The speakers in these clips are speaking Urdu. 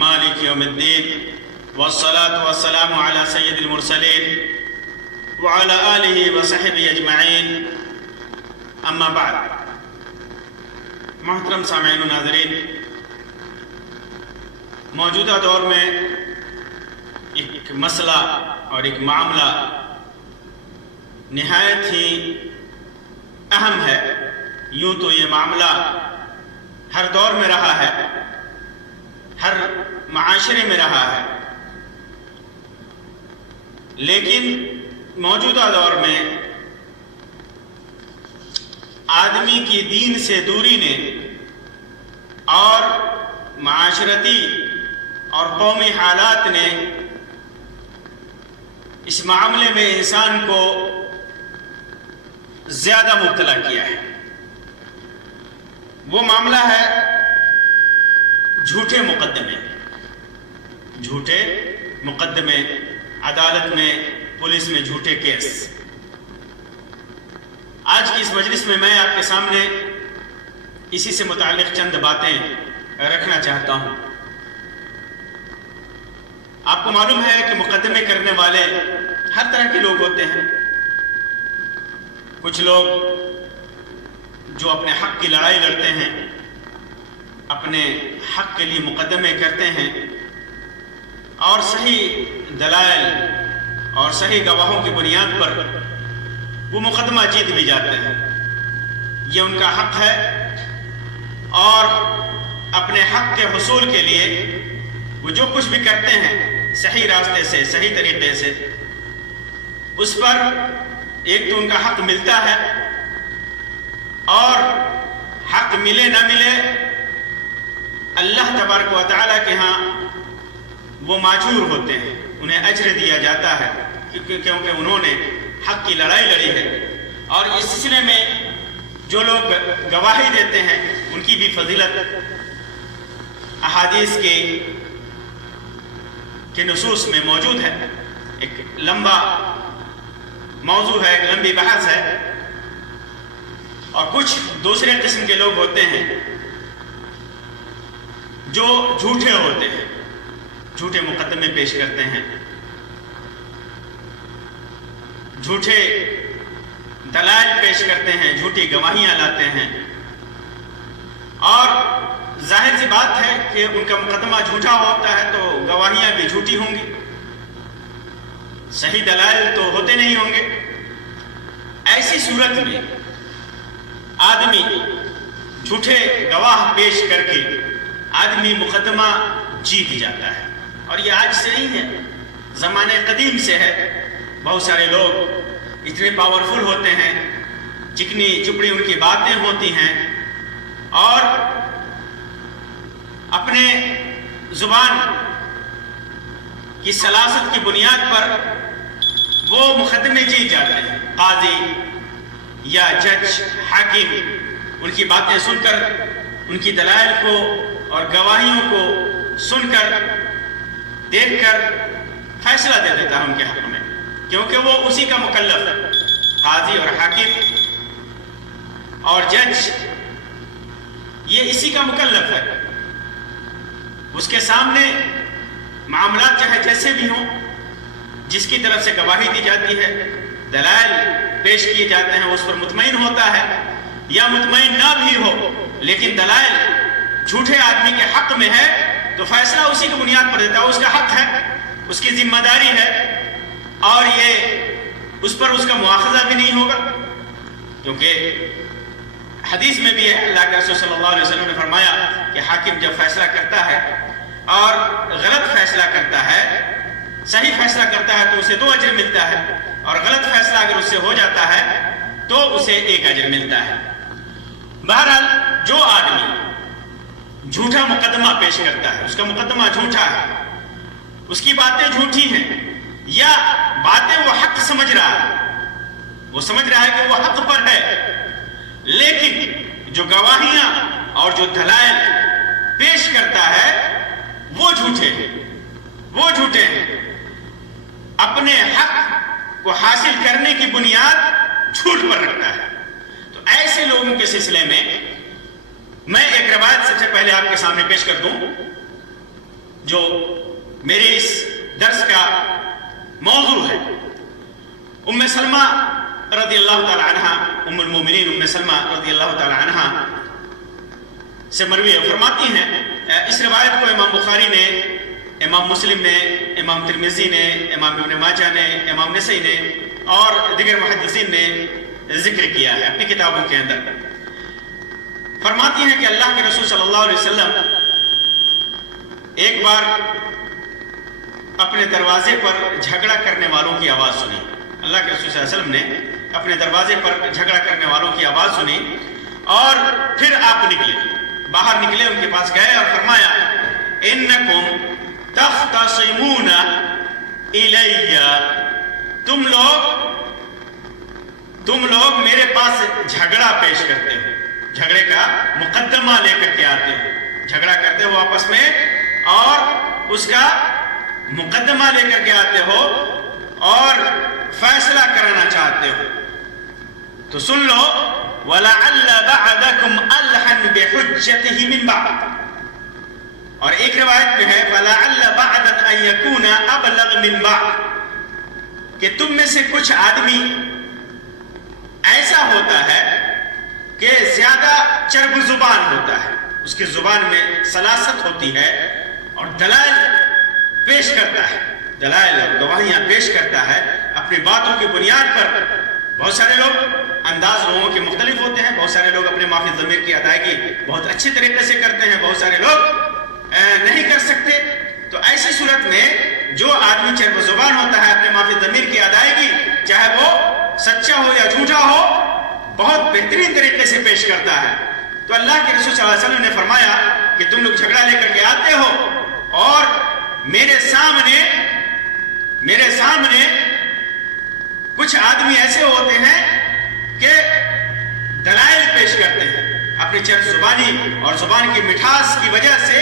مالک یوم الدین والصلاة والسلام علی سید المرسلین وعلی آلہ وصحبہ اجمعین، اما بعد۔ محترم سامعین و ناظرین، موجودہ دور میں ایک مسئلہ اور ایک معاملہ نہایت ہی اہم ہے۔ یوں تو یہ معاملہ ہر دور میں رہا ہے، ہر معاشرے میں رہا ہے، لیکن موجودہ دور میں آدمی کی دین سے دوری نے اور معاشرتی اور قومی حالات نے اس معاملے میں انسان کو زیادہ مبتلا کیا ہے۔ وہ معاملہ ہے جھوٹے مقدمے۔ جھوٹے مقدمے، عدالت میں، پولیس میں جھوٹے کیس۔ آج کی اس مجلس میں میں آپ کے سامنے اسی سے متعلق چند باتیں رکھنا چاہتا ہوں۔ آپ کو معلوم ہے کہ مقدمے کرنے والے ہر طرح کے لوگ ہوتے ہیں۔ کچھ لوگ جو اپنے حق کی لڑائی لڑتے ہیں، اپنے حق کے لیے مقدمے کرتے ہیں اور صحیح دلائل اور صحیح گواہوں کی بنیاد پر وہ مقدمہ جیت بھی جاتے ہیں۔ یہ ان کا حق ہے اور اپنے حق کے حصول کے لیے وہ جو کچھ بھی کرتے ہیں صحیح راستے سے، صحیح طریقے سے، اس پر ایک تو ان کا حق ملتا ہے اور حق ملے نہ ملے اللہ تبارک و تعالیٰ کے ہاں وہ ماجور ہوتے ہیں، انہیں اجر دیا جاتا ہے کیونکہ انہوں نے حق کی لڑائی لڑی ہے۔ اور اس سلسلے میں جو لوگ گواہی دیتے ہیں ان کی بھی فضیلت احادیث کے نصوص میں موجود ہے۔ ایک لمبا موضوع ہے، ایک لمبی بحث ہے۔ اور کچھ دوسرے قسم کے لوگ ہوتے ہیں جو جھوٹے ہوتے ہیں، جھوٹے مقدمے پیش کرتے ہیں، جھوٹے دلائل پیش کرتے ہیں، جھوٹی گواہیاں لاتے ہیں، اور ظاہر سی بات ہے کہ ان کا مقدمہ جھوٹا ہوتا ہے تو گواہیاں بھی جھوٹی ہوں گی، صحیح دلائل تو ہوتے نہیں ہوں گے۔ ایسی صورت میں آدمی جھوٹے گواہ پیش کر کے آدمی مقدمہ جیت جاتا ہے۔ اور یہ آج سے نہیں ہے، زمانے قدیم سے ہے۔ بہت سارے لوگ اتنے پاورفل ہوتے ہیں، چکنی چپڑی ان کی باتیں ہوتی ہیں، اور اپنے زبان کی سلاست کی بنیاد پر وہ مقدمے جیت جاتے ہیں۔ قاضی یا جج، حاکم ان کی باتیں سن کر، ان کی دلائل کو اور گواہیوں کو سن کر، دیکھ کر فیصلہ دے دیتا ہے ان کے حق میں، کیونکہ وہ اسی کا مکلف ہے۔ قاضی اور حاکم اور جج یہ اسی کا مکلف ہے۔ اس کے سامنے معاملات چاہے جیسے بھی ہوں، جس کی طرف سے گواہی دی جاتی ہے، دلائل پیش کیے جاتے ہیں، اس پر مطمئن ہوتا ہے یا مطمئن نہ بھی ہو، لیکن دلائل جھوٹے آدمی کے حق میں ہے تو فیصلہ اسی کی بنیاد پر دیتا ہے۔ اس کا حق ہے، اس کی ذمہ داری ہے، اور یہ اس پر اس کا مواخذہ بھی نہیں ہوگا، کیونکہ حدیث میں بھی ہے، اللہ کے رسول صلی اللہ علیہ وسلم نے فرمایا کہ حاکم جب فیصلہ کرتا ہے اور غلط فیصلہ کرتا ہے، صحیح فیصلہ کرتا ہے تو اسے 2 اجر ملتا ہے، اور غلط فیصلہ اگر اس سے ہو جاتا ہے تو اسے 1 اجر ملتا ہے۔ بہرحال جو آدمی جھوٹا مقدمہ پیش کرتا ہے، اس کا مقدمہ جھوٹا ہے، اس کی باتیں جھوٹی ہیں، یا باتیں وہ حق سمجھ رہا ہے، وہ سمجھ رہا ہے کہ وہ حق پر ہے، لیکن جو گواہیاں اور جو دلائل پیش کرتا ہے وہ جھوٹے ہیں، وہ جھوٹے ہیں۔ اپنے حق کو حاصل کرنے کی بنیاد جھوٹ پر رکھتا ہے۔ تو ایسے لوگوں کے سلسلے میں میں ایک روایت سب سے پہلے آپ کے سامنے پیش کر دوں۔ جو میرے اس درس کا موضوع ہے۔ ام سلمہ رضی اللہ تعالی عنہ، ام المومنین ام سلمہ رضی اللہ تعالی عنہ سے مروی فرماتی ہیں، اس روایت کو امام بخاری نے، امام مسلم نے، امام ترمذی نے، امام ابن ماجہ نے، امام نسائی نے اور دیگر محدثین نے ذکر کیا ہے اپنی کتابوں کے اندر۔ فرماتی ہیں کہ اللہ کے رسول صلی اللہ علیہ وسلم ایک بار اپنے دروازے پر جھگڑا کرنے والوں کی آواز سنی۔ اللہ کے رسول صلی اللہ علیہ وسلم نے اپنے دروازے پر جھگڑا کرنے والوں کی آواز سنی اور پھر آپ نکلے، باہر نکلے، ان کے پاس گئے اور فرمایا انکم تختصمون الی، تم لوگ میرے پاس جھگڑا پیش کرتے ہو، جھگڑے کا مقدمہ لے کر کے آتے ہو، جھگڑا کرتے ہو آپس میں اور اس کا مقدمہ لے کر کے آتے ہو اور فیصلہ کرانا چاہتے ہو۔ تو سن لو وَلَعَلَّ بَعْدَكُمْ أَلْحَنْ بِحُجَّتِهِ مِنْ بَعْدٍ، اور ایک روایت میں ہے وَلَعَلَّ بَعْدًا أَن يَكُونَ أَبْلَغْ مِنْ بَعْدٍ، کہ تم میں سے کچھ آدمی ایسا ہوتا ہے کہ زیادہ چرب زبان ہوتا ہے، اس کی زبان میں سلاست ہوتی ہے اور دلائل پیش کرتا ہے، دلائل اور گواہیاں پیش کرتا ہے اپنی باتوں کی بنیاد پر۔ بہت سارے لوگ، انداز لوگوں کے مختلف ہوتے ہیں، بہت سارے لوگ اپنے معافی ضمیر کی ادائیگی بہت اچھی طریقے سے کرتے ہیں، بہت سارے لوگ نہیں کر سکتے۔ تو ایسی صورت میں جو آدمی چرب زبان ہوتا ہے اپنے معافی ضمیر کی ادائیگی، چاہے وہ سچا ہو یا جھوٹا ہو، بہت بہترین طریقے سے پیش کرتا ہے۔ تو اللہ کے رسول صلی اللہ علیہ وسلم نے فرمایا کہ تم لوگ جھگڑا لے کر کے آتے ہو اور میرے سامنے کچھ آدمی ایسے ہوتے ہیں کہ دلائل پیش کرتے ہیں، اپنی چرب زبانی اور زبان کی مٹھاس کی وجہ سے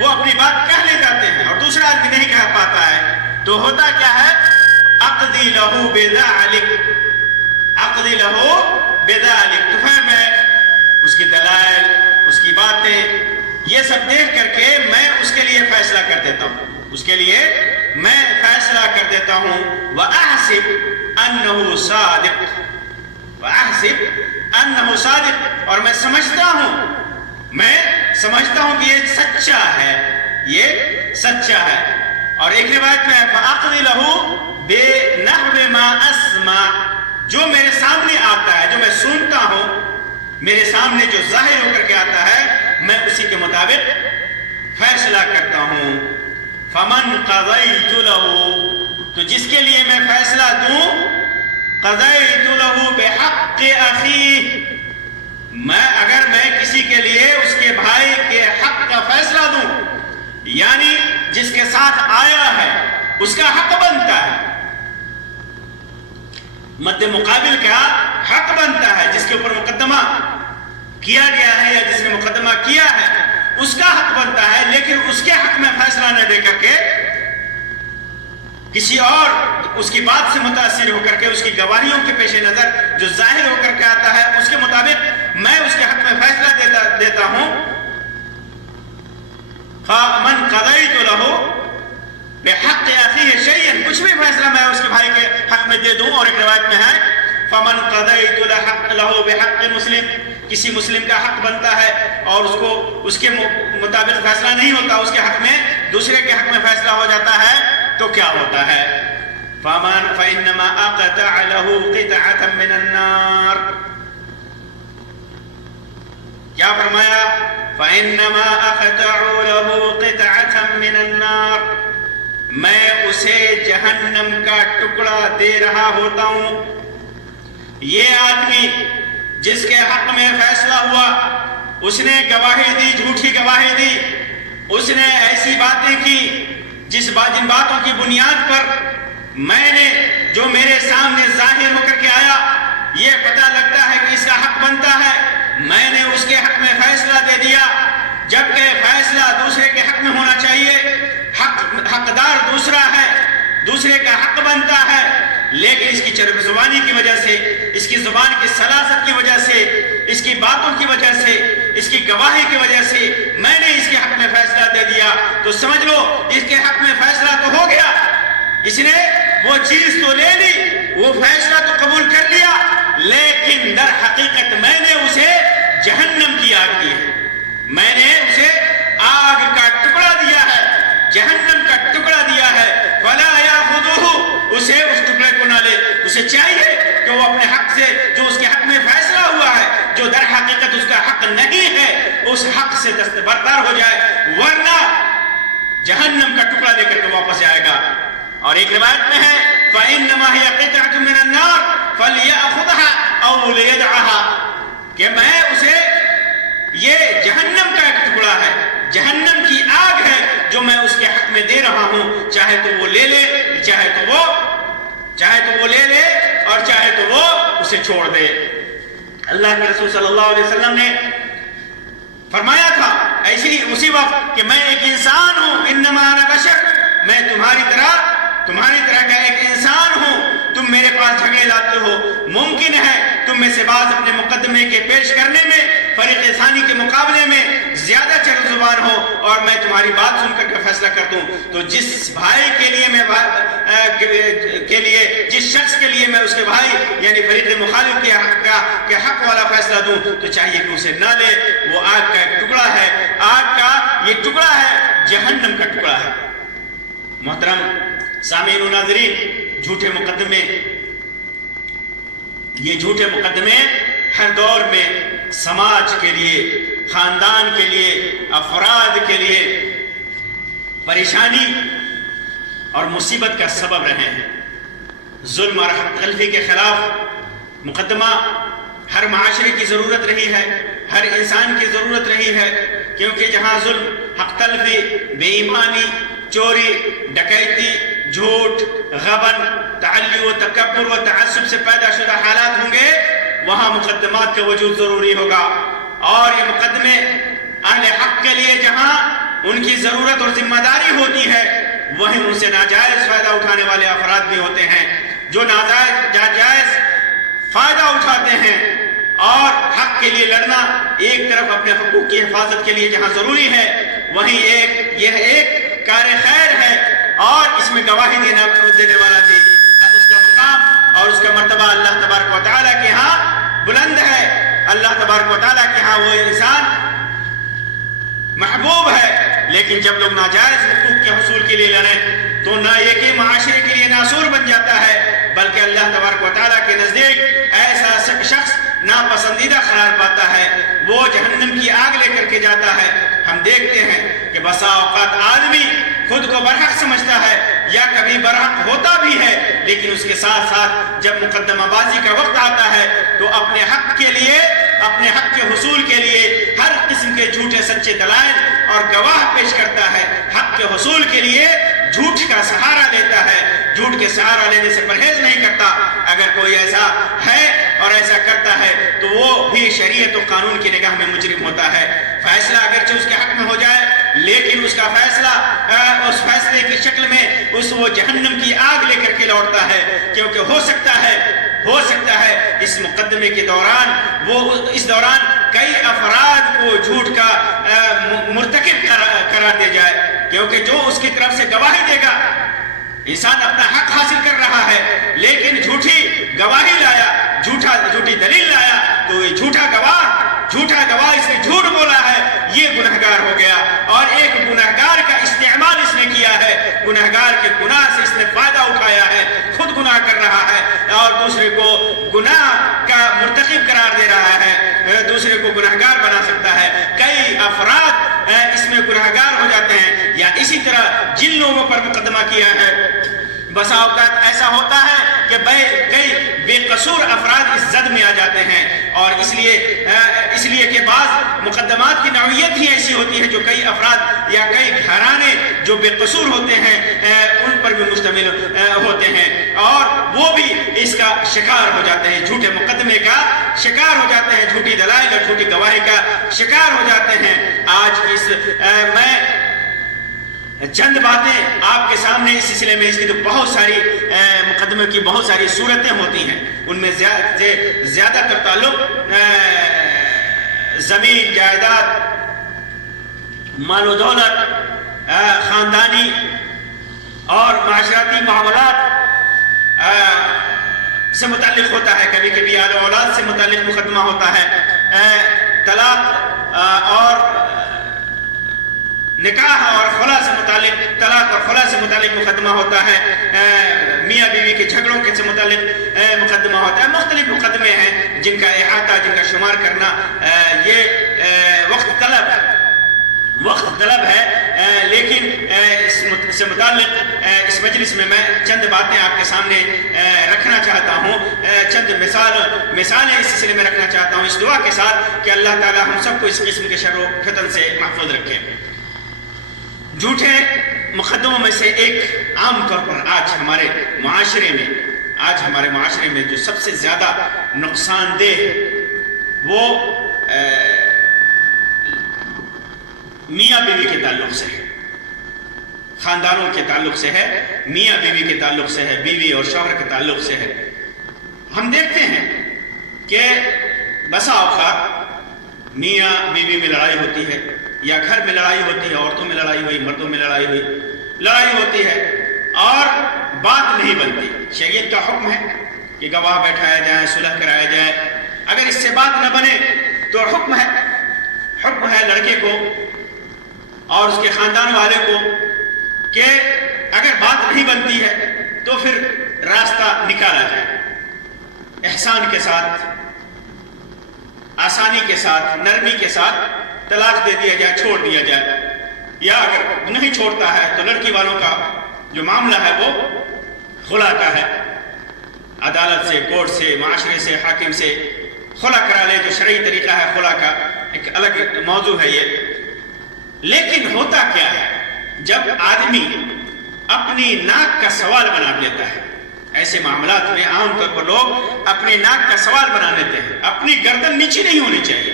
وہ اپنی بات کہہ لے جاتے ہیں اور دوسرا آدمی نہیں کہہ پاتا ہے۔ تو ہوتا کیا ہے، اقضی لہو بذالک، اقضی لہو بذالک، تو پھر میں اس کی دلائل، اس کی باتیں، یہ سب دیکھ کر کے میں اس کے لیے فیصلہ کر دیتا ہوں، اس کے لیے میں فیصلہ کر دیتا ہوں۔ وَأَحْسِبْ أَنَّهُ صَادِقٌ، وَأَحْسِبْ أَنَّهُ صَادِقٌ، اور میں سمجھتا ہوں کہ یہ سچا ہے، یہ سچا ہے۔ اور ایک روایت میں ہے فَأَقْضِ لَهُ بِنَحْوِ مَا أَسْمَعُ، جو میرے سامنے آتا ہے، جو میں سنتا ہوں، میرے سامنے جو ظاہر ہو کر کے آتا ہے، میں اسی کے مطابق فیصلہ کرتا ہوں۔ فَمَنْ قَضَيْتُ لَهُ، تو جس کے لیے میں فیصلہ دوں، قَضَيْتُ لَهُ بِحَقِّ أَخِيهِ، اگر میں کسی کے لیے اس کے بھائی کے حق کا فیصلہ دوں، یعنی جس کے ساتھ آیا ہے اس کا حق بنتا ہے، مد مقابل کا حق بنتا ہے، جس کے اوپر مقدمہ کیا گیا ہے یا جس نے مقدمہ کیا ہے اس کا حق بنتا ہے، لیکن اس کے حق میں فیصلہ نہ دے کر کے کسی اور اس کی بات سے متاثر ہو کر کے، اس کی گواہیوں کے پیش نظر جو ظاہر ہو کر کے آتا ہے اس کے مطابق میں اس کے حق میں فیصلہ دیتا ہوں۔ فَمَنْ قَضَيْتُ لَهُ بِحَقِّ أَخِيهِ شَيْئًا، کچھ بھی فیصلہ میں اس کے بھائی کے حق میں دے دوں۔ اور ایک روایت میں ہے فَمَنْ قَضَيْتُ لَهُ بِحَقِّ مُسْلِمٍ، کسی مسلم کا حق بنتا ہے اور اس کو اس کے مطابق فیصلہ نہیں ہوتا، اس کے حق میں دوسرے کے حق میں فیصلہ ہو جاتا ہے، تو کیا ہوتا ہے؟ فَإِنَّمَا أَقْطَعَ لَهُ قِطْعَةً مِّنَ النَّارِ، کیا فرمایا؟ فَإِنَّمَا أَقْطَعُ لَهُ قِطْعَةً مِّنَ النَّارِ، میں اسے جہنم کا ٹکڑا دے رہا ہوتا ہوں۔ یہ آدمی جس کے حق میں فیصلہ ہوا، اس نے گواہی دی، جھوٹی گواہی دی، اس نے ایسی باتیں کی جن باتوں کی بنیاد پر میں نے، جو میرے سامنے ظاہر ہو کر کے آیا، یہ پتہ لگتا ہے کہ اس کا حق بنتا ہے، میں نے اس کے حق میں فیصلہ دے دیا، جبکہ فیصلہ دوسرے کے حق میں ہونا چاہیے، حقدار دوسرا ہے، دوسرے کا حق بنتا ہے، لیکن اس کی چرب زبانی کی وجہ سے، اس کی زبان کی سلاست کی وجہ سے، اس کی باتوں کی وجہ سے، اس کی گواہی کی وجہ سے میں نے اس کے حق میں فیصلہ دے دیا، گیا تو سمجھ لو اس کے حق میں فیصلہ تو ہو گیا، اس نے وہ چیز تو لے لی، وہ فیصلہ تو قبول کر لیا، لیکن در حقیقت میں نے اسے جہنم کی آگ دی ہے، میں نے اسے آگ کا ٹکڑا دیا ہے، جہنم کا ٹکڑا دیا ہے۔ فلا یاخذہ، اسے اس ٹکڑے کو نہ لے، اسے چاہیے کہ وہ اپنے حق سے جو اس کے حق میں فیصلہ ہوا ہے، جو در حقیقت اس کا حق نہیں ہے، اس حق سے دستبردار ہو جائے، ورنہ جہنم کا ٹکڑا لے کر کے واپس جائے گا۔ اور ایک روایت میں ہے فَإِنَّمَا هِيَ قِطْعَةٌ مِّنَ النَّارِ فَلْيَأْخُذْهَا أَوْ لِيَدْعَهَا، کہ میں اسے یہ جہنم کا ایک ٹکڑا ہے، جہنم کی آگ ہے جو میں اس کے حق میں دے رہا ہوں، چاہے تو وہ لے لے، چاہے تو وہ لے لے اور چاہے تو وہ اسے چھوڑ دے۔ اللہ کے رسول صلی اللہ علیہ وسلم نے فرمایا تھا ایسی اسی وقت کہ میں ایک انسان ہوں، انما انا بشر، میں تمہاری طرح کا ایک انسان ہوں، تم میرے پاس جھگڑے لاتے ہو، ممکن ہے تم میں سے بعض اپنے مقدمے کے پیش کرنے میں فریق ثانی کے مقابلے میں زیادہ چہر زبان ہو اور میں تمہاری بات سن کر کے فیصلہ کر دوں، تو جس بھائی کے لیے جس شخص کے لیے میں اس کے بھائی یعنی فریق مخالف کے حق والا فیصلہ دوں تو چاہیے کہ اسے نہ لے، وہ آگ کا ایک ٹکڑا ہے، آگ کا یہ ٹکڑا ہے، جہنم کا ٹکڑا ہے۔ محترم سامعین و ناظرین، جھوٹے مقدمے، یہ جھوٹے مقدمے ہر دور میں سماج کے لیے، خاندان کے لیے، افراد کے لیے پریشانی اور مصیبت کا سبب رہے ہیں۔ ظلم اور حق تلفی کے خلاف مقدمہ ہر معاشرے کی ضرورت رہی ہے، ہر انسان کی ضرورت رہی ہے، کیونکہ جہاں ظلم، حق تلفی، بے ایمانی، چوری، ڈکیتی، جھوٹ، غبن، تعلی و تکبر و تعصب سے پیدا شدہ حالات ہوں گے، وہاں مقدمات کا وجود ضروری ہوگا۔ اور یہ مقدمے اہل حق کے لیے جہاں ان کی ضرورت اور ذمہ داری ہوتی ہے، وہیں ان سے ناجائز فائدہ اٹھانے والے افراد بھی ہوتے ہیں جو ناجائز فائدہ اٹھاتے ہیں۔ اور حق کے لیے لڑنا ایک طرف اپنے حقوق کی حفاظت کے لیے جہاں ضروری ہے، وہیں یہ ایک کار خیر ہے، اور اس میں گواہی دینے والا بھی اس کا مقام اور اس کا مرتبہ اللہ تبارک و تعالیٰ کے ہاں بلند ہے۔ اللہ تبارک و تعالیٰ کے ہاں وہ انسان محبوب ہے، لیکن جب لوگ ناجائز حقوق کے حصول کے لیے لڑیں تو نہ یہ کہ معاشرے کے لیے ناسور بن جاتا ہے، بلکہ اللہ تبارک و تعالیٰ کے نزدیک ایسا شخص ناپسندیدہ قرار پاتا ہے، وہ جہنم کی آگ لے کر کے جاتا ہے۔ ہم دیکھتے ہیں کہ بسا اوقات آدمی خود کو برحق سمجھتا ہے یا کبھی برحق ہوتا بھی ہے، لیکن اس کے ساتھ ساتھ جب مقدمہ بازی کا وقت آتا ہے تو اپنے حق کے لیے، اپنے حق کے حصول کے لیے ہر قسم کے جھوٹے سچے دلائل اور گواہ پیش کرتا ہے، حق کے حصول کے لیے جھوٹ کا سہارا لیتا ہے، جھوٹ کے سہارا لینے سے پرہیز نہیں کرتا۔ اگر کوئی ایسا ہے اور ایسا کرتا ہے تو وہ بھی شریعت و قانون کی نگاہ میں مجرم ہوتا ہے۔ فیصلہ اگرچہ اس کے حق میں ہو جائے، لیکن اس کا فیصلہ اس فیصلے کی شکل میں وہ جہنم کی آگ لے کر کے لوٹتا ہے، کیونکہ ہو سکتا ہے اس مقدمے کے دوران کئی افراد کو جھوٹ کا مرتکب قرار دیا جائے، کیونکہ جو اس کی طرف سے گواہی دے گا، انسان اپنا حق حاصل کر رہا ہے لیکن جھوٹی گواہی لایا، جھوٹی دلیل لایا، تو یہ جھوٹا گواہ اس نے جھوٹ بولا ہے، یہ گنہگار ہو گیا، اور ایک گنہگار کا استعمال اس نے کیا ہے، گنہگار کے گناہ سے اس نے فائدہ اٹھایا ہے، خود گناہ کر رہا ہے اور دوسرے کو گناہ کا مرتکب قرار دے رہا ہے، دوسرے کو گنہگار بنا سکتا ہے۔ کئی افراد اس میں گنہگار ہو جاتے ہیں، یا اسی طرح جن لوگوں پر مقدمہ کیا ہے، بسا اوقات ایسا ہوتا ہے کہ کئی بے قصور افراد اس زد میں آ جاتے ہیں، اور اس لیے کہ بعض مقدمات کی نوعیت ہی ایسی ہوتی ہے جو کئی افراد یا کئی گھرانے جو بے قصور ہوتے ہیں ان پر بھی مشتمل ہوتے ہیں، اور وہ بھی اس کا شکار ہو جاتے ہیں، جھوٹے مقدمے کا شکار ہو جاتے ہیں، جھوٹی دلائل اور جھوٹی گواہی کا شکار ہو جاتے ہیں۔ آج میں چند باتیں آپ کے سامنے اس سلسلے میں، اس کی تو بہت ساری مقدمے کی بہت ساری صورتیں ہوتی ہیں، ان میں زیادہ تر تعلق زمین، جائیداد، مال و دولت، خاندانی اور معاشرتی معاملات سے متعلق ہوتا ہے، کبھی کبھی آل و اولاد سے متعلق مقدمہ ہوتا ہے، طلاق اور نکاح اور خلا سے متعلق، طلاق اور خلا سے متعلق مقدمہ ہوتا ہے، میاں بیوی کے جھگڑوں کے سے متعلق مقدمہ ہوتا ہے۔ مختلف مقدمے ہیں جن کا احاطہ، جن کا شمار کرنا یہ وقت طلب ہے، لیکن اس سے متعلق اس مجلس میں چند باتیں آپ کے سامنے رکھنا چاہتا ہوں، چند مثالیں اس سلسلے میں رکھنا چاہتا ہوں، اس دعا کے ساتھ کہ اللہ تعالی ہم سب کو اس قسم کے شر و فتن سے محفوظ رکھے۔ جھوٹے مقدموں میں سے ایک عام طور پر آج ہمارے معاشرے میں جو سب سے زیادہ نقصان دہ وہ میاں بیوی کے تعلق سے ہے، خاندانوں کے تعلق سے ہے، میاں بیوی کے تعلق سے ہے، بیوی اور شوہر کے تعلق سے ہے۔ ہم دیکھتے ہیں کہ بسا اوقات میاں بیوی میں لڑائی ہوتی ہے، یا گھر میں لڑائی ہوتی ہے، عورتوں میں لڑائی ہوئی، مردوں میں لڑائی ہوتی ہے اور بات نہیں بنتی۔ شریعت کا حکم ہے کہ گواہ بیٹھایا جائے، صلح کرایا جائے۔ اگر اس سے بات نہ بنے تو حکم ہے لڑکے کو اور اس کے خاندان والے کو کہ اگر بات نہیں بنتی ہے تو پھر راستہ نکالا جائے، احسان کے ساتھ، آسانی کے ساتھ، نرمی کے ساتھ طلاق دے دیا جائے، چھوڑ دیا جائے۔ یا اگر نہیں چھوڑتا ہے تو لڑکی والوں کا جو معاملہ ہے وہ خلا کا ہے، عدالت سے، کورٹ سے، معاشرے سے، حاکم سے خلا کرا لے، جو شرعی طریقہ ہے خلا کا، ایک الگ موضوع ہے یہ۔ لیکن ہوتا کیا ہے جب آدمی اپنی ناک کا سوال بنا لیتا ہے، ایسے معاملات میں عام طور پر لوگ اپنے ناک کا سوال بنا لیتے ہیں، اپنی گردن نیچی نہیں ہونی چاہیے۔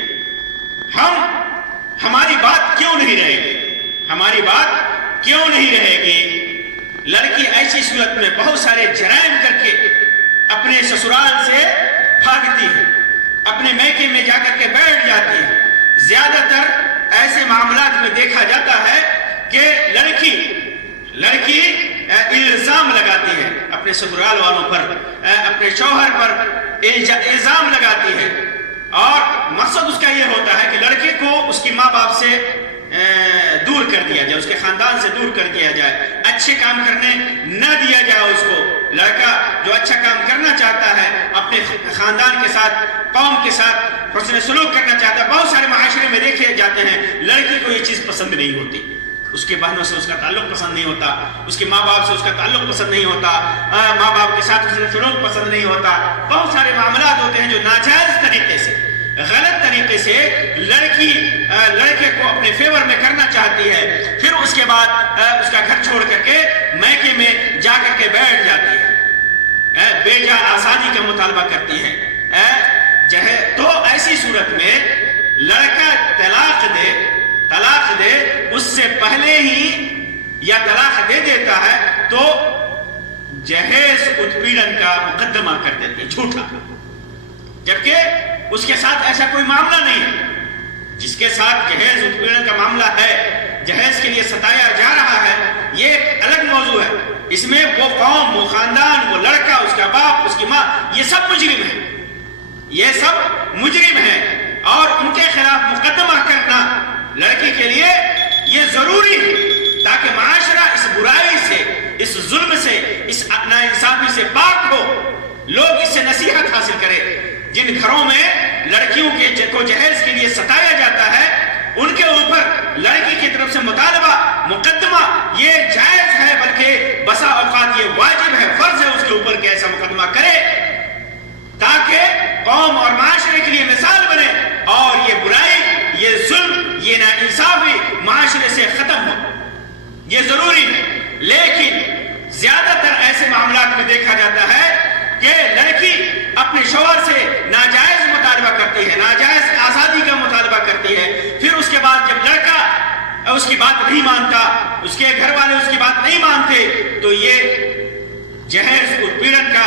ہماری بات کیوں نہیں رہے گی؟ ہماری بات کیوں نہیں رہے گی؟ لڑکی ایسی صورت میں بہت سارے جرائم کر کے اپنے سسرال سے بھاگتی ہے، اپنے میکے میں جا کر کے بیٹھ جاتی ہے۔ زیادہ تر ایسے معاملات میں دیکھا جاتا ہے کہ لڑکی الزام لگاتی ہے اپنے سسرال والوں پر، اپنے شوہر پر الزام لگاتی ہے، اور مقصد اس کا یہ ہوتا ہے کہ لڑکے کو اس کی ماں باپ سے دور کر دیا جائے، اس کے خاندان سے دور کر دیا جائے، اچھے کام کرنے نہ دیا جائے اس کو۔ لڑکا جو اچھا کام کرنا چاہتا ہے، اپنے خاندان کے ساتھ، قوم کے ساتھ حسن سلوک کرنا چاہتا ہے، بہت سارے معاشرے میں دیکھے جاتے ہیں لڑکی کو یہ چیز پسند نہیں ہوتی، اس کے بہنوں سے اس کا تعلق پسند نہیں ہوتا، اس کے ماں باپ سے اس کا تعلق پسند نہیں ہوتا، ماں باپ کے ساتھ حسن سلوک پسند نہیں ہوتا۔ بہت سارے معاملات ہوتے ہیں جو ناجائز طریقے سے، غلط طریقے سے لڑکے کو اپنے فیور میں کرنا چاہتی ہے، پھر اس کے بعد اس کا گھر چھوڑ کر کے میکے میں جا کر کے بیٹھ جاتی ہے، بے جا آزادی کا مطالبہ کرتی ہے۔ تو ایسی صورت میں لڑکا طلاق دے اس سے پہلے ہی یا طلاق دے دیتا ہے تو جہیز اتپیڑن کا مقدمہ کر دیتی ہے، جھوٹا، جبکہ اس کے ساتھ ایسا کوئی معاملہ نہیں ہے۔ جس کے ساتھ جہیز اتپیڑن کا معاملہ ہے، جہیز کے لیے ستایا جا رہا ہے، یہ ایک الگ موضوع ہے۔ اس میں وہ قوم، وہ خاندان، وہ لڑکا، اس کا باپ، اس کی ماں، یہ سب مجرم ہیں، اور ان کے خلاف مقدمہ کرنا لڑکی کے لیے یہ ضروری ہے تاکہ معاشرہ اس برائی سے، اس ظلم سے، اس ناانصافی سے پاک ہو، لوگ اس سے نصیحت حاصل کرے۔ جن گھروں میں لڑکیوں کو جہیز کے لیے ستایا جاتا ہے، ان کے اوپر لڑکی کی طرف سے مطالبہ، مقدمہ یہ جائز ہے، بلکہ بسا اوقات یہ واجب ہے، فرض ہے اس کے اوپر کہ ایسا مقدمہ کرے، تاکہ قوم اور معاشرے کے لیے مثال بنے اور یہ برائی، یہ ظلم، یہ ناانصافی معاشرے سے ختم ہو۔ یہ ضروری ہے۔ لیکن زیادہ تر ایسے معاملات میں دیکھا جاتا ہے کہ لڑکی اپنے شوہر سے ناجائز مطالبہ کرتی ہے، ناجائز آزادی کا مطالبہ کرتی ہے، پھر اس کے بعد جب لڑکا اس کی بات نہیں مانتا، اس کے گھر والے اس کی بات نہیں مانتے، تو یہ جہیز اتپیڑن کا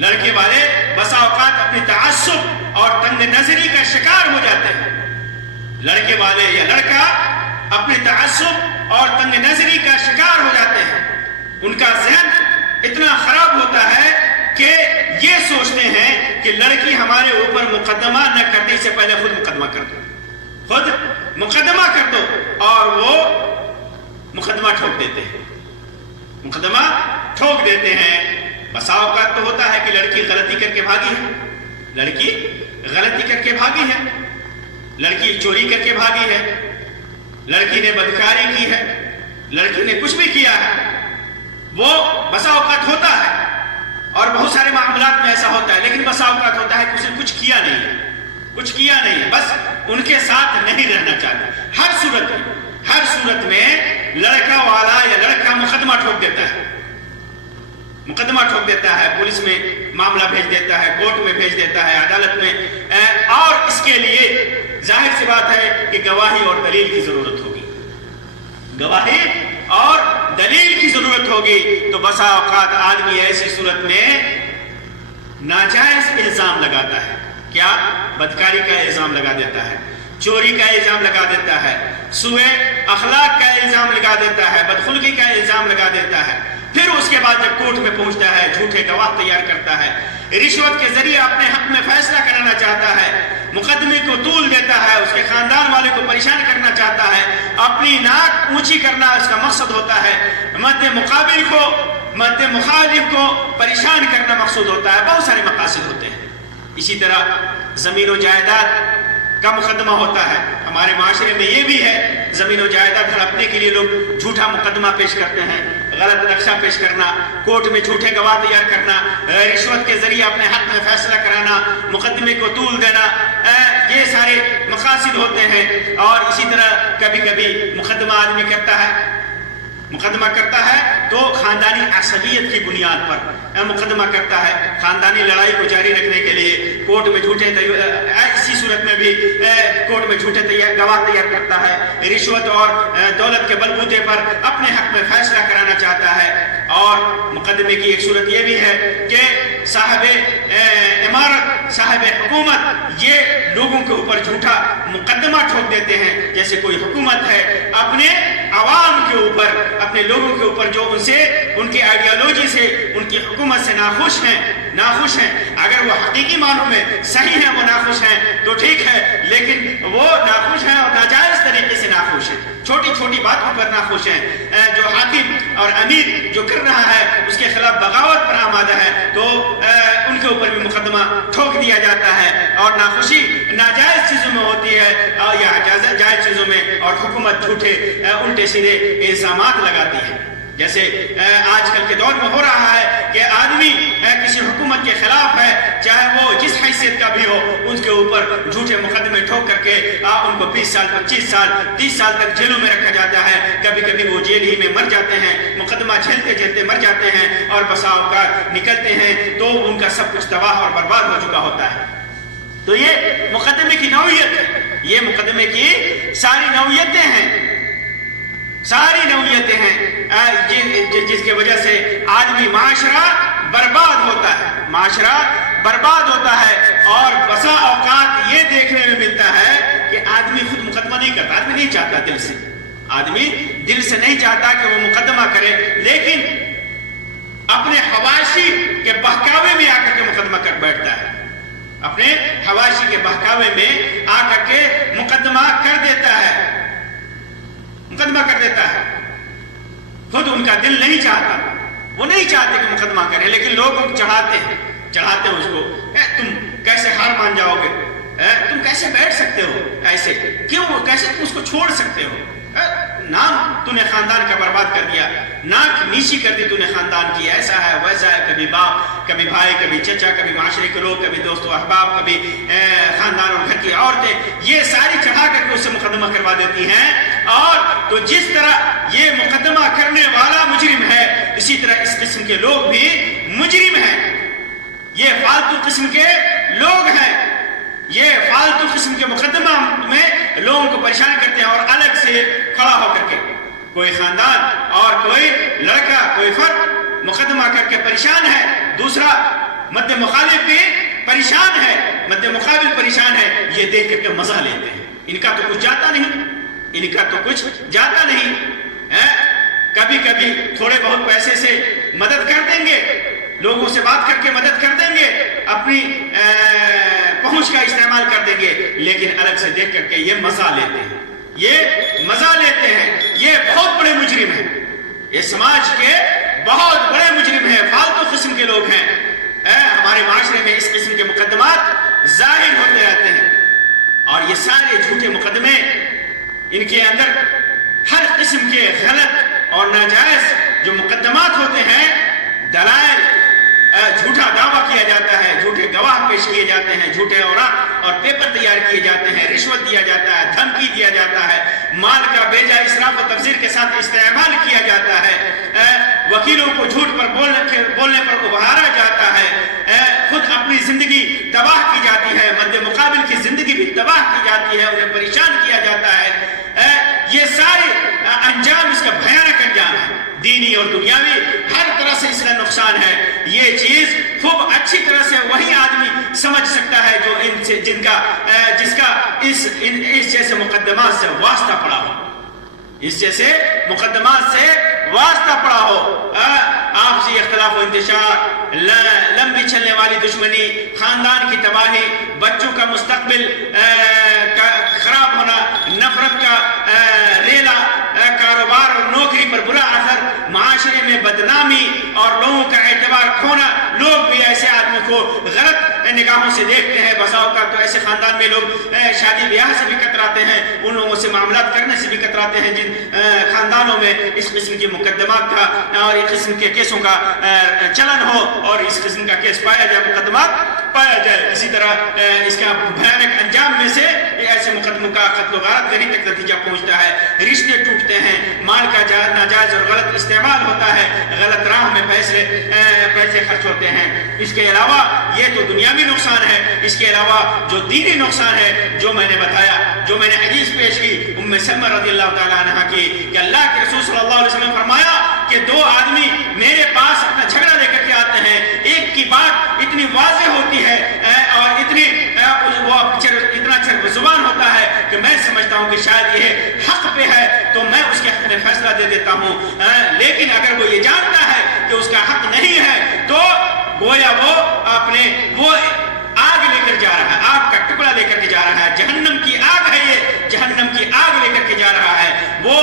لڑکے والے بسا اوقات اپنی تعصب اور تنگ نظری کا شکار ہو جاتے ہیں. لڑکے والے یا لڑکا اپنے تعصب اور تنگ نظری کا شکار ہو جاتے ہیں. ان کا ذہن اتنا خراب ہوتا ہے کہ یہ سوچتے ہیں کہ لڑکی ہمارے اوپر مقدمہ نہ کرنے سے پہلے خود مقدمہ کر دو، خود مقدمہ کر دو، اور وہ مقدمہ ٹھوک دیتے ہیں، مقدمہ ٹھوک دیتے ہیں. بسا اوقات تو ہوتا ہے کہ لڑکی غلطی کر کے بھاگی ہے، لڑکی غلطی کر کے بھاگی ہے، لڑکی چوری کر کے بھاگی ہے، لڑکی نے بدکاری کی ہے، لڑکی نے کچھ بھی کیا ہے، وہ بسا اوقات ہوتا ہے. اور بہت سارے معاملات میں ایسا ہوتا ہے. لیکن بسا اوقات ہوتا ہے کہ اس نے کچھ کیا نہیں ہے، کچھ کیا نہیں ہے، بس ان کے ساتھ نہیں رہنا چاہتے. ہر صورت میں لڑکا والا یا لڑکا مقدمہ ٹھوک دیتا ہے، مقدمہ ٹھوک دیتا ہے، پولیس میں معاملہ بھیج دیتا ہے، کورٹ میں بھیج دیتا ہے، عدالت میں. اور اس کے لیے ظاہر سی بات ہے کہ گواہی اور دلیل کی ضرورت ہوگی، گواہی اور دلیل کی ضرورت ہوگی. تو بسا اوقات آدمی ایسی صورت میں ناجائز الزام لگاتا ہے. کیا؟ بدکاری کا الزام لگا دیتا ہے، چوری کا الزام لگا دیتا ہے، سوء اخلاق کا الزام لگا دیتا ہے، بدخلقی کا الزام لگا دیتا ہے. پھر اس کے بعد جب کورٹ میں پہنچتا ہے جھوٹے گواہ تیار کرتا ہے، رشوت کے ذریعے اپنے حق میں فیصلہ کرانا چاہتا ہے، مقدمے کو طول دیتا ہے، اس کے خاندان والے کو پریشان کرنا چاہتا ہے، اپنی ناک اونچی کرنا اس کا مقصد ہوتا ہے، مد مقابل کو، مد مخالف کو پریشان کرنا مقصود ہوتا ہے. بہت سارے مقاصد ہوتے ہیں. اسی طرح زمین و جائیداد کا مقدمہ ہوتا ہے. ہمارے معاشرے میں یہ بھی ہے، زمین و جائیداد ہڑپنے کے لیے لوگ جھوٹا مقدمہ پیش کرتے ہیں، غلط نقشہ پیش کرنا، کورٹ میں جھوٹے گواہ تیار کرنا، رشوت کے ذریعے اپنے حق میں فیصلہ کرانا، مقدمے کو طول دینا. یہ سارے مقاصد ہوتے ہیں. اور اسی طرح کبھی کبھی مقدمہ آدمی مقدمہ کرتا ہے تو خاندانی عصبیت کی بنیاد پر مقدمہ کرتا ہے، خاندانی لڑائی کو جاری رکھنے کے لیے کورٹ میں اسی صورت میں بھی کورٹ میں جھوٹے گواہ تیار کرتا ہے، رشوت اور دولت کے بلبوتے پر اپنے حق میں فیصلہ کرانا چاہتا ہے. اور مقدمے کی ایک صورت یہ بھی ہے کہ صاحب عمارت، صاحب حکومت یہ لوگوں کے اوپر جھوٹا مقدمہ ٹھوک دیتے ہیں. جیسے کوئی حکومت ہے اپنے عوام کے اوپر، اپنے لوگوں کے اوپر جو ان کے آئیڈیالوجی سے، ان کی حکومت سے ناخوش ہیں. اگر وہ حقیقی معنوں میں صحیح ہیں، وہ ناخوش ہیں تو ٹھیک ہے، لیکن وہ ناخوش ہیں اور ناجائز طریقے سے ناخوش ہیں، چھوٹی چھوٹی باتوں پر ناخوش ہیں. جو حاکم اور امیر جو کر رہا ہے اس کے خلاف بغاوت پر آمادہ ہے تو ان کے اوپر بھی مقدمہ ٹھوک دیا جاتا ہے. اور ناخوشی ناجائز چیزوں میں ہوتی ہے یا جائز چیزوں میں، اور حکومت جھوٹے الٹے سیدھے الزامات لگاتی ہے. جیسے آج کل کے دور میں ہو رہا ہے کہ آدمی کسی حکومت کے خلاف ہے، چاہے وہ جس حیثیت کا بھی ہو، اس کے اوپر جھوٹے مقدمے ٹھوک کر کے ان کو 20 سال 25 سال 30 سال تک جیلوں میں رکھا جاتا ہے. کبھی کبھی وہ جیل ہی میں مر جاتے ہیں، مقدمہ جھیلتے مر جاتے ہیں، اور بسا اوقات نکلتے ہیں تو ان کا سب کچھ تباہ اور برباد ہو چکا ہوتا ہے. تو یہ مقدمے کی نوعیت ہے، یہ مقدمے کی ساری نوعیتیں ہیں، جس کی وجہ سے آدمی معاشرہ برباد ہوتا ہے. اور بسا اوقات یہ دیکھنے میں ملتا ہے کہ آدمی خود مقدمہ نہیں کرتا، آدمی نہیں چاہتا آدمی دل سے نہیں چاہتا کہ وہ مقدمہ کرے، لیکن اپنے حواشی کے بہکاوے میں آ کر کے مقدمہ کر بیٹھتا ہے، اپنے حواشی کے بہکاوے میں آ کر کے مقدمہ کر دیتا ہے. خود ان کا دل نہیں چاہتا، وہ نہیں چاہتے کہ مقدمہ کریں، لیکن لوگ چڑھاتے ہیں اس کو. تم کیسے ہار مان جاؤ گے؟ تم کیسے بیٹھ سکتے ہو ایسے؟ کیوں؟ کیسے تم اس کو چھوڑ سکتے ہو؟ نام تو نے خاندان کا برباد کر دیا، ناک نیچی کر دی تو نے خاندان کی، ایسا ہے ویسا ہے. کبھی باپ، کبھی بھائی، کبھی چچا، کبھی معاشرے کے لوگ، کبھی دوست و احباب، کبھی خاندان اور گھر کی عورتیں، یہ ساری چڑھا کر کے اس سے مقدمہ کروا دیتی ہیں. اور تو جس طرح یہ مقدمہ کرنے والا مجرم ہے، اسی طرح اس قسم کے لوگ بھی مجرم ہیں. یہ فالتو قسم کے لوگ ہیں، یہ فالتو قسم کے مقدمہ میں لوگوں کو پریشان کرتے ہیں. اور الگ سے کھڑا ہو کر کے کوئی خاندان اور کوئی لڑکا، کوئی فرد مقدمہ کر کے پریشان ہے، دوسرا مد مخالف بھی پریشان ہے، مد مقابل پریشان ہے، یہ دیکھ کر کے مزہ لیتے ہیں. ان کا تو کچھ جاتا نہیں، ان کا تو کچھ جاتا نہیں. کبھی کبھی تھوڑے بہت پیسے سے مدد کر دیں گے، لوگوں سے بات کر کے مدد کر دیں گے، اپنی پہنچ کا استعمال کر دیں گے، لیکن الگ سے دیکھ کر کے یہ مزہ لیتے ہیں، یہ مزہ لیتے ہیں. یہ بہت بڑے مجرم ہیں، یہ سماج کے بہت بڑے مجرم ہیں، فالتو قسم کے لوگ ہیں. ہمارے معاشرے میں اس قسم کے مقدمات ظاہر ہوتے رہتے ہیں، اور یہ سارے جھوٹے مقدمے، ان کے اندر ہر قسم کے غلط اور ناجائز جو مقدمات ہوتے ہیں، دلائل، جھوٹا دعویٰ کیا جاتا ہے، جھوٹے گواہ پیش کیے جاتے ہیں، جھوٹے اوراق اور پیپر تیار کیے جاتے ہیں، رشوت دیا جاتا ہے، دھمکی دیا جاتا ہے، مال کا بیجا اسراف و تبذیر کے ساتھ استعمال کیا جاتا ہے، وکیلوں کو جھوٹ پر بولنے پر ابھارا جاتا ہے، خود اپنی زندگی تباہ کی جاتی ہے، مد مقابل کی زندگی بھی تباہ کی جاتی ہے، انہیں پریشان کیا جاتا ہے. یہ سارے انجام اس کا بھیانک انجام ہے، دینی اور دنیاوی ہر طرح سے اس کا نقصان ہے. یہ چیز خوب اچھی طرح سے وہی آدمی سمجھ سکتا ہے جو جس کا اس جیسے مقدمات سے واسطہ پڑا ہو، اس جیسے مقدمات سے واسطہ پڑا ہو. آپسی اختلاف و انتشار، لمبی چلنے والی دشمنی، خاندان کی تباہی، بچوں کا مستقبل خراب ہونا، نفرت کا ریلا، کاروبار اور نوکری پر برا اثر، معاشرے میں بدنامی اور لوگوں کا اعتبار کھونا. لوگ بھی ایسے آدمی کو غلط نگاہوں سے دیکھتے ہیں. بسا اوقات تو ایسے خاندان میں لوگ شادی بیاہ سے بھی کتراتے ہیں، ان لوگوں سے معاملات کرنے سے بھی کتراتے ہیں جن خاندانوں میں اس قسم کی مقدمات کا اور اس قسم کے کیسوں کا چلن ہو اور اس قسم کا کیس پایا جائے، مقدمات پایا جائے. اسی طرح اس کا بھیانک انجام میں سے ایسے مقدموں کا قتل و غارت گری تک نتیجہ پہنچتا ہے، رشتے ٹوٹتے ہیں، مال کا ناجائز اور غلط استعمال ہوتا ہے، غلط راہ میں پیسے خرچ ہوتے ہیں. اس کے علاوہ یہ تو دنیاوی نقصان ہے، اس کے علاوہ جو دینی نقصان ہے، جو میں نے بتایا، جو میں نے حدیث پیش کی ام سلمہ رضی اللہ تعالیٰ عنہ کی، کہ اللہ کے رسول صلی اللہ علیہ وسلم فرمایا کہ دو آدمی میرے پاس اپنا جھگڑا لے کر کے آتے ہیں، ایک کی بات اتنی واضح ہوتی ہے اور اتنا چرب زبان ہوتا ہے کہ میں سمجھتا ہوں کہ شاید یہ حق پہ ہے تو میں اس کے حق میں فیصلہ دے دیتا ہوں، لیکن اگر وہ یہ جانتا ہے کہ اس کا حق نہیں ہے تو گویا وہ آگ لے کر جا رہا ہے، آگ کا ٹکڑا لے کر کے جا رہا ہے، جہنم کی آگ ہے، یہ جہنم کی آگ لے کر کے جا رہا ہے. وہ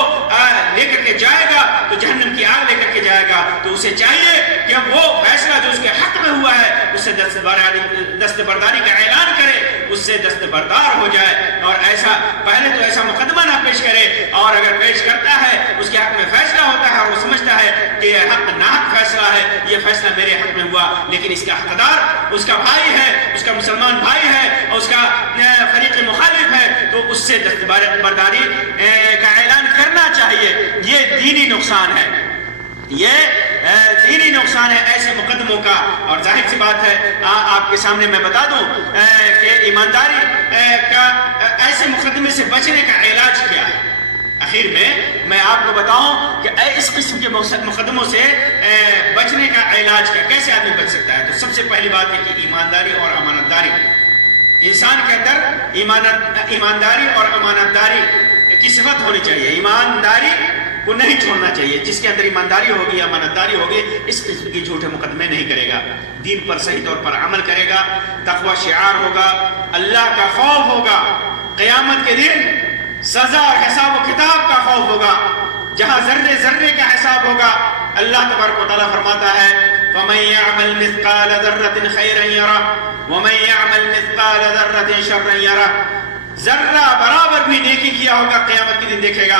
لے کر کے جائے گا تو جہنم کی آگ لے کر کے جائے گا. تو اسے چاہیے کہ وہ فیصلہ جو اس کے حق میں ہوا ہے اس سے دستبرداری کا اعلان کرے، اس سے دستبردار ہو جائے، اور پہلے تو ایسا مقدمہ نہ پیش کرے، اور اگر پیش کرتا ہے اس کے حق میں فیصلہ ہوتا ہے اور وہ سمجھتا ہے کہ یہ حق ناحق فیصلہ ہے، یہ فیصلہ میرے حق میں ہوا، لیکن اس کا حقدار اس کا بھائی ہے، اس کا مسلمان بھائی ہے اور اس کا فریق مخالف ہے، تو اس سے دستبرداری کا اعلان کرنا چاہیے. یہ دینی نقصان ہے، یہ دینی نقصان ہے ایسے مقدموں کا. اور ظاہر سی بات ہے آپ کے سامنے میں بتا دوں کہ ایمانداری کا ایسے مقدمے سے بچنے کا علاج کیا ہے. آخر میں آپ کو بتاؤں کہ اس قسم کے مقدموں سے بچنے کا علاج کیسے آدمی بچ سکتا ہے. تو سب سے پہلی بات ہے کہ ایمانداری اور امانت داری، انسان کے اندر ایمانداری اور امانت داری کی صفت ہونی چاہیے. ایمانداری کو نہیں چھوڑنا چاہیے. جس کے اندر ایمانداری ہوگی، امانت داری ہوگی، اس قسم کی جھوٹے مقدمے نہیں کرے گا، دین پر صحیح طور پر عمل کرے گا، تقوی شعار ہوگا، اللہ کا خوف ہوگا، قیامت کے دن سزا اور حساب و کتاب کا خوف ہوگا، جہاں ذرے ذرے کا حساب ہوگا. اللہ تبارک و تعالیٰ فرماتا ہے فَمَن يَعْمَلْ مِثْقَالَ ذَرَّةٍ خَيْرًا يَرَهُ وَمَن يَعْمَلْ مِثْقَالَ ذَرَّةٍ شَرًّا يَرَهُ. ذرہ برابر بھی نیکی کیا ہوگا قیامت کے دن دیکھے گا،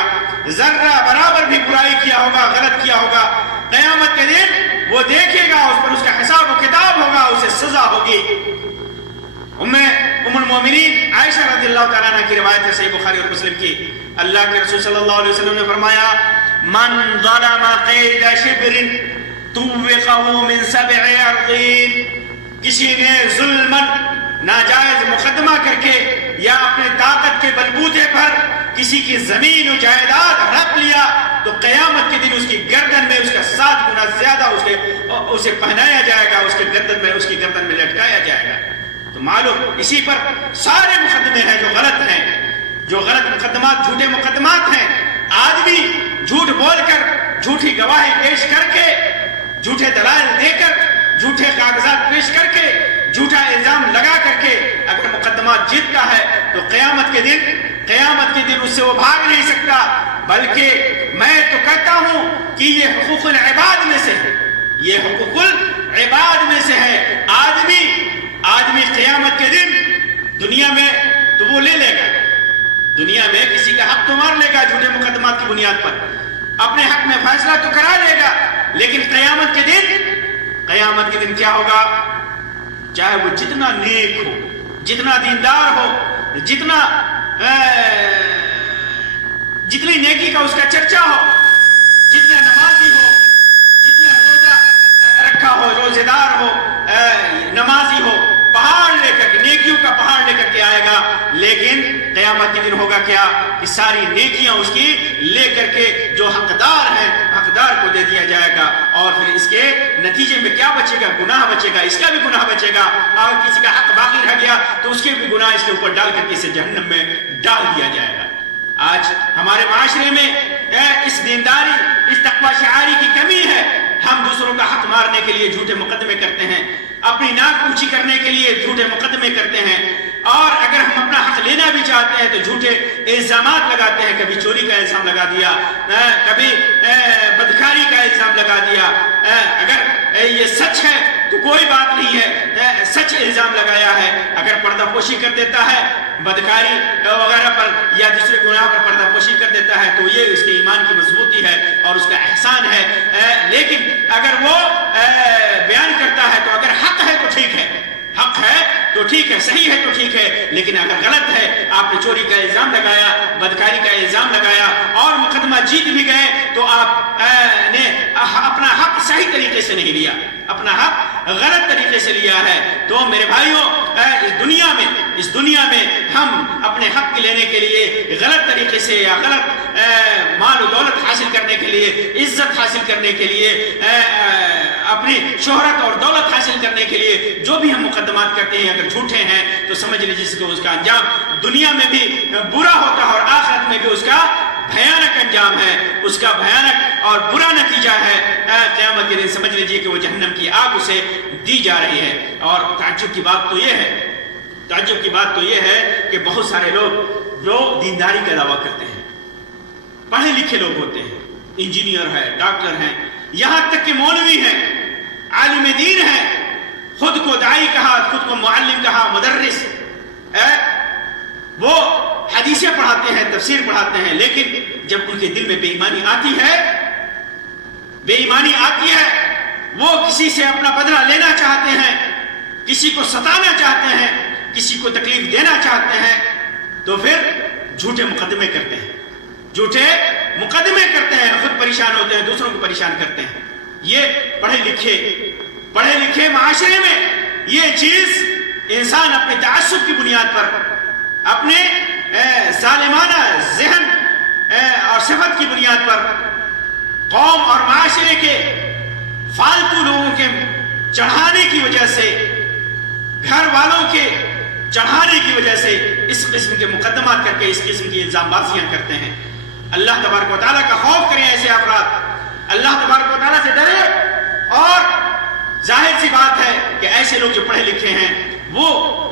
ذرہ برابر بھی برائی کیا ہوگا، غلط کیا ہوگا، قیامت کے دن وہ دیکھے گا، اس پر اس کا حساب و کتاب ہوگا، اسے سزا ہوگی. ام المومنین عائشہ رضی اللہ تعالیٰ عنہ کی روایت ہے صحیح بخاری اور مسلم کی. اللہ کے رسول صلی اللہ علیہ وسلم نے فرمایا من ظلم قید شبر طوقہ من 7 ارضین. کسی نے ظلمن ناجائز مقدمہ کر کے یا اپنے طاقت کے بلبوتے پر کسی کی زمین و جائیداد ہڑپ لیا تو قیامت کے دن اس کی گردن میں اس کا 7 گنا زیادہ اسے پہنایا جائے گا، اس کی گردن میں لٹکایا جائے گا۔ تو معلوم اسی پر سارے مقدمے ہیں جو غلط مقدمات، جھوٹے مقدمات ہیں۔ آدمی جھوٹ بول کر، جھوٹی گواہی پیش کر کے، جھوٹے دلائل دے کر، جھوٹے کاغذات پیش کر کے، جھوٹا الزام لگا کر کے اگر مقدمات جیتتا ہے تو قیامت کے دن اس سے وہ بھاگ نہیں سکتا۔ بلکہ میں تو کہتا ہوں کہ یہ حقوق العباد میں سے ہے، یہ حقوق العباد میں سے ہے۔ آدمی قیامت کے دن دنیا میں تو وہ لے لے گا، دنیا میں کسی کا حق تو مار لے گا جھوٹے مقدمات کی بنیاد پر، اپنے حق میں فیصلہ تو کرا لے گا، لیکن قیامت کے دن کیا ہوگا؟ چاہے وہ جتنا نیک ہو، جتنا دیندار ہو، جتنی نیکی کا اس کا چرچا ہو، جتنا نمازی ہو، جتنا روزہ رکھا ہو، روزے دار ہو، نمازی ہو، پہاڑ لے کر کے، نیکیوں کا پہاڑ لے کر کے آئے گا، لیکن قیامت کے دن ہوگا کیا کہ ساری نیکیاں اس کی لے کر کے جو حقدار ہیں، حقدار کو دے دیا جائے گا، اور پھر اس کے نتیجے میں کیا بچے گا؟ گناہ بچے گا، اس کا بھی گناہ بچے گا۔ اگر کسی کا حق باقی رہ گیا تو اس کے بھی گناہ اس کے اوپر ڈال کر کے اسے جہنم میں ڈال دیا جائے گا۔ آج ہمارے معاشرے میں اس دینداری، اس تقوی شعاری کی کمی ہے۔ ہم دوسروں کا حق مارنے کے لیے جھوٹے مقدمے کرتے ہیں، اپنی ناک اونچی کرنے کے لیے جھوٹے مقدمے کرتے ہیں، اور اگر ہم اپنا حق لینا بھی چاہتے ہیں تو جھوٹے الزامات لگاتے ہیں۔ کبھی چوری کا الزام لگا دیا، کبھی بدکاری کا الزام لگا دیا۔ اگر یہ سچ ہے تو کوئی بات نہیں ہے، سچ الزام لگایا ہے۔ اگر پردہ پوشی کر دیتا ہے بدکاری وغیرہ پر یا دوسرے گناہ پر پردہ پوشی کر دیتا ہے تو یہ اس کے ایمان کی مضبوطی ہے اور اس کا احسان ہے۔ لیکن اگر وہ بیان کرتا ہے تو اگر حق ہے تو ٹھیک ہے، حق ہے تو ٹھیک ہے، صحیح ہے تو ٹھیک ہے، لیکن اگر غلط ہے، آپ نے چوری کا الزام لگایا، بدکاری کا الزام لگایا اور مقدمہ جیت بھی گئے تو آپ نے اپنا حق صحیح طریقے سے نہیں لیا، اپنا حق غلط طریقے سے لیا ہے۔ تو میرے بھائیوں، اس دنیا میں ہم اپنے حق لینے کے لیے غلط طریقے سے یا غلط مال و دولت حاصل کرنے کے لیے، عزت حاصل کرنے کے لیے، اپنی شہرت اور دولت حاصل کرنے کے لیے جو بھی ہم مقدمات کرتے ہیں اگر جھوٹے ہیں تو سمجھ لیجیے جس کو اس کا انجام دنیا میں بھی برا ہوتا ہے اور آخرت میں بھی اس کا بھیانک انجام ہے، اس کا بھیانک اور برا نتیجہ ہے۔ قیامت کے دن سمجھ لیجیے کہ وہ جہنم کی آگ اسے دی جا رہی ہے۔ اور تعجب کی بات تو یہ ہے کہ بہت سارے لوگ جو دینداری کا دعویٰ کرتے ہیں، پڑھے لکھے لوگ ہوتے ہیں، انجینئر ہیں، ڈاکٹر ہیں، یہاں تک کہ مولوی ہیں، عالم دین ہیں، خود کو داعی کہا، خود کو معلم کہا، مدرس، وہ حدیثیں پڑھاتے ہیں، تفسیر پڑھاتے ہیں، لیکن جب ان کے دل میں بے ایمانی آتی ہے، وہ کسی سے اپنا بدلہ لینا چاہتے ہیں، کسی کو ستانا چاہتے ہیں، کسی کو تکلیف دینا چاہتے ہیں، تو پھر جھوٹے مقدمے کرتے ہیں، خود پریشان ہوتے ہیں، دوسروں کو پریشان کرتے ہیں۔ یہ پڑھے لکھے معاشرے میں یہ چیز انسان اپنے تعصب کی بنیاد پر، اپنے ظالمانہ ذہن اور صفت کی بنیاد پر قوم اور معاشرے کے فالتو لوگوں کے چڑھانے کی وجہ سے، گھر والوں کے چڑھانے کی وجہ سے اس قسم کے مقدمات کر کے اس قسم کی الزام بازیاں کرتے ہیں۔ اللہ تبارک و تعالیٰ کا خوف کریں ایسے افراد، اللہ تبارک و تعالیٰ سے ڈرے، اور ظاہر سی بات ہے کہ ایسے لوگ جو پڑھے لکھے ہیں وہ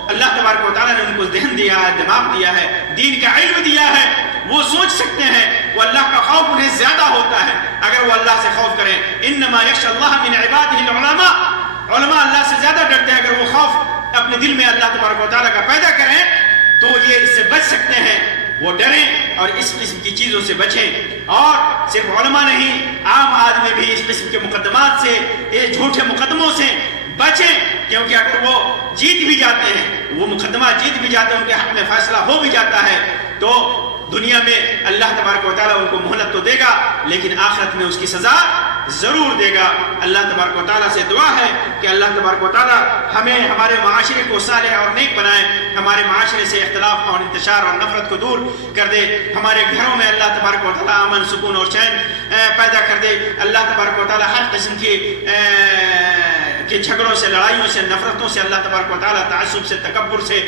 اللہ تبارک و تعالیٰ نے ان کو ذہن دیا ہے، دماغ دیا ہے، دین کا علم دیا ہے، وہ سوچ سکتے ہیں، وہ اللہ کا خوف انہیں زیادہ ہوتا ہے اگر وہ اللہ سے خوف کریں۔ انما یخشی اللہ من عبادہ العلماء، علماء اللہ سے زیادہ ڈرتے ہیں۔ اگر وہ خوف اپنے دل میں اللہ تبارک و تعالیٰ کا پیدا کریں تو یہ اس سے بچ سکتے ہیں، وہ ڈریں اور اس قسم کی چیزوں سے بچیں۔ اور صرف علماء نہیں، عام آدمی بھی اس قسم کے مقدمات سے، یہ جھوٹے مقدموں سے بچیں، کیونکہ اگر وہ جیت بھی جاتے ہیں، وہ مقدمہ جیت بھی جاتے ہیں، ان کے حق میں فیصلہ ہو بھی جاتا ہے، تو دنیا میں اللہ تبارک و تعالیٰ ان کو مہلت تو دے گا، لیکن آخرت میں اس کی سزا ضرور دے گا۔ اللہ تبارک و تعالیٰ سے دعا ہے کہ اللہ تبارک و تعالیٰ ہمیں ہمارے معاشرے کو صالح اور نیک بنائے، ہمارے معاشرے سے اختلاف اور انتشار اور نفرت کو دور کر دے، ہمارے گھروں میں اللہ تبارک و تعالیٰ امن، سکون اور چین پیدا کر دے۔ اللہ تبارک و تعالیٰ ہر قسم کے جھگڑوں سے، لڑائیوں سے، نفرتوں سے اللہ تبارک و تعالیٰ، تعصب سے، تکبر سے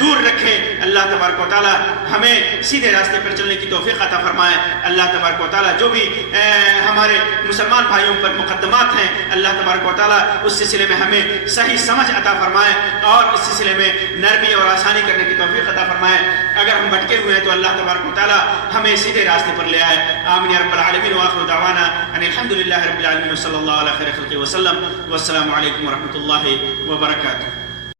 دور رکھے۔ اللہ تبارک و تعالیٰ ہمیں سیدھے راستے پر چلنے کی توفیق عطا فرمائے۔ اللہ تبارک و تعالیٰ جو بھی ہمارے مسلمان بھائیوں پر مقدمات ہیں، اللہ تبارک و تعالیٰ اس سلسلے میں ہمیں صحیح سمجھ عطا فرمائے اور اس سلسلے میں نرمی اور آسانی کرنے کی توفیق عطا فرمائے۔ اگر ہم بھٹکے ہوئے ہیں تو اللہ تبارک و تعالیٰ ہمیں سیدھے راستے پر لے آئے۔ آمین یا رب العالمین، وآخر دعوانا ان الحمد للہ رب العالمین، وصلی اللہ علیہ خیر خلقہ وسلم، والسلام علیکم ورحمۃ اللہ وبرکاتہ۔